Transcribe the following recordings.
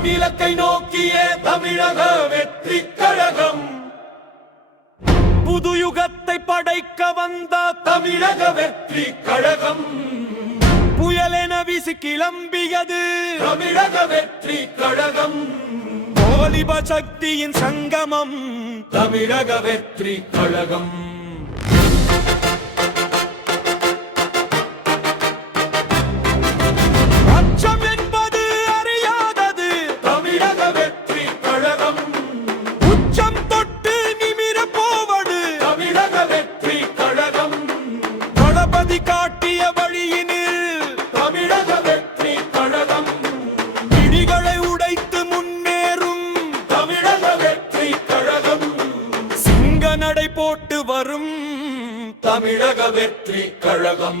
நாம் இலக்கை நோக்கிய தமிழக வெற்றி கழகம். புது யுகத்தை படைக்க வந்த தமிழக வெற்றி கழகம். புயலென வீசி கிளம்பியது தமிழக வெற்றி கழகம். போலிப சக்தியின் சங்கமம் தமிழக வெற்றி கழகம். தமிழக வெற்றி கழகம்.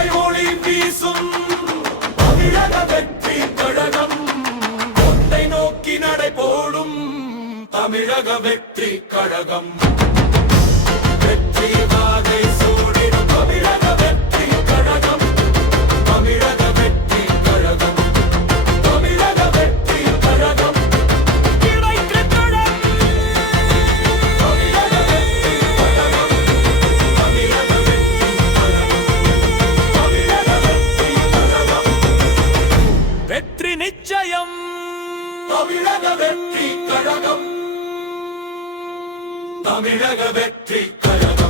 தமிழக வெற்றி கழகம். வெற்றி தமிழக வெற்றி கழகம்